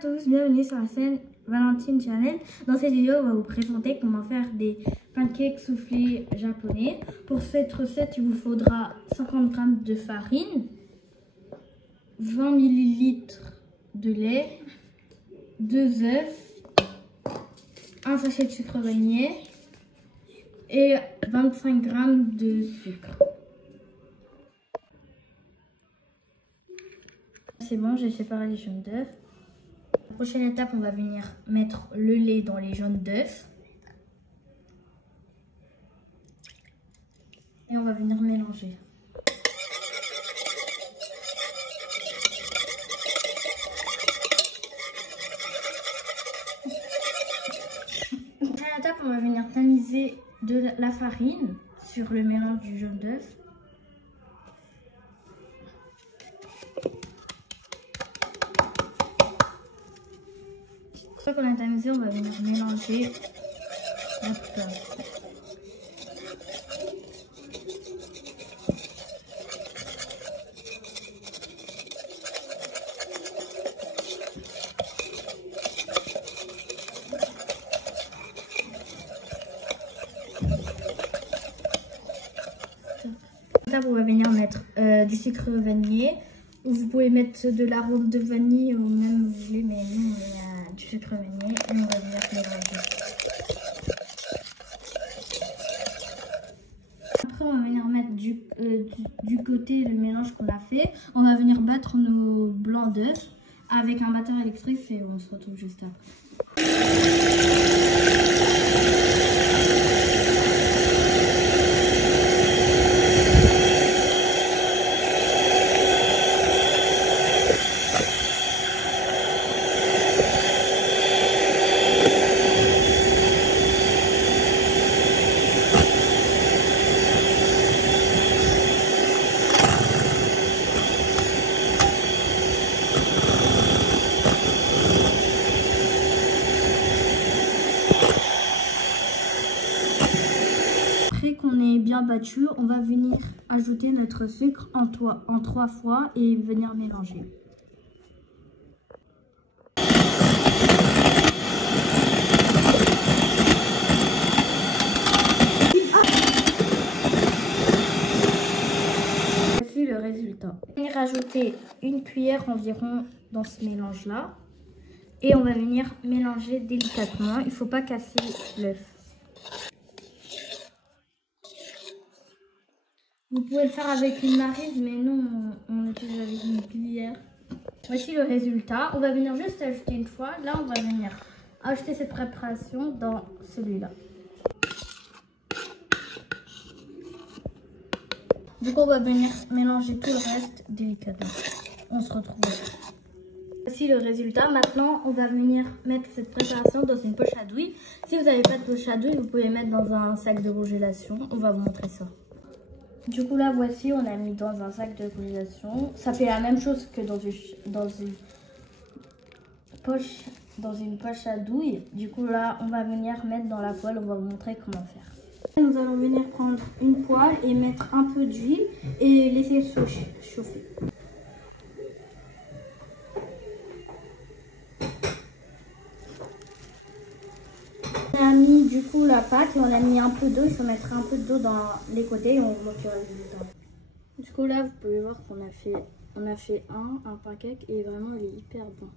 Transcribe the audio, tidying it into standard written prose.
tous, bienvenue sur la chaîne Valentine Channel. Dans cette vidéo, on va vous présenter comment faire des pancakes soufflés japonais. Pour cette recette, il vous faudra 50 g de farine, 20 ml de lait, 2 œufs, un sachet de sucre vanillé et 25 g de sucre. C'est bon, j'ai séparé les jaunes d'œufs. La prochaine étape, on va venir mettre le lait dans les jaunes d'œufs. Et on va venir mélanger. La prochaine étape, on va venir tamiser de la farine sur le mélange du jaune d'œuf. Une fois qu'on a tamisé, on va venir mélanger la pâte. Là, on va venir mettre du sucre vanillé. Vous pouvez mettre de l'arôme de vanille ou même vous voulez, mais nous on a du sucre vanillé et on va venir mélanger. Après on va venir mettre du côté le mélange qu'on a fait. On va venir battre nos blancs d'œufs avec un batteur électrique et on se retrouve juste après. Après qu'on ait bien battu, on va venir ajouter notre sucre en 3 fois et venir mélanger. Voici le résultat. On va venir ajouter une cuillère environ dans ce mélange là et on va venir mélanger délicatement. Il ne faut pas casser l'œuf. Vous pouvez le faire avec une maryse, mais nous, on utilise avec une cuillère. Voici le résultat. On va venir juste ajouter une fois. Là, on va venir ajouter cette préparation dans celui-là. Du coup, on va venir mélanger tout le reste délicatement. On se retrouve. Voici le résultat. Maintenant, on va venir mettre cette préparation dans une poche à douille. Si vous n'avez pas de poche à douille, vous pouvez mettre dans un sac de congélation. On va vous montrer ça. Du coup là voici, on a mis dans un sac de congélation. Ça fait la même chose que dans une poche à douille. Du coup là on va venir mettre dans la poêle, on va vous montrer comment faire. Nous allons venir prendre une poêle et mettre un peu d'huile et laisser chauffer. On a mis du coup la pâte et on a mis un peu d'eau. Il faut mettre un peu d'eau dans les côtés et on vous montre le résultat. Du coup là vous pouvez voir qu'on a fait un pancake et vraiment il est hyper bon.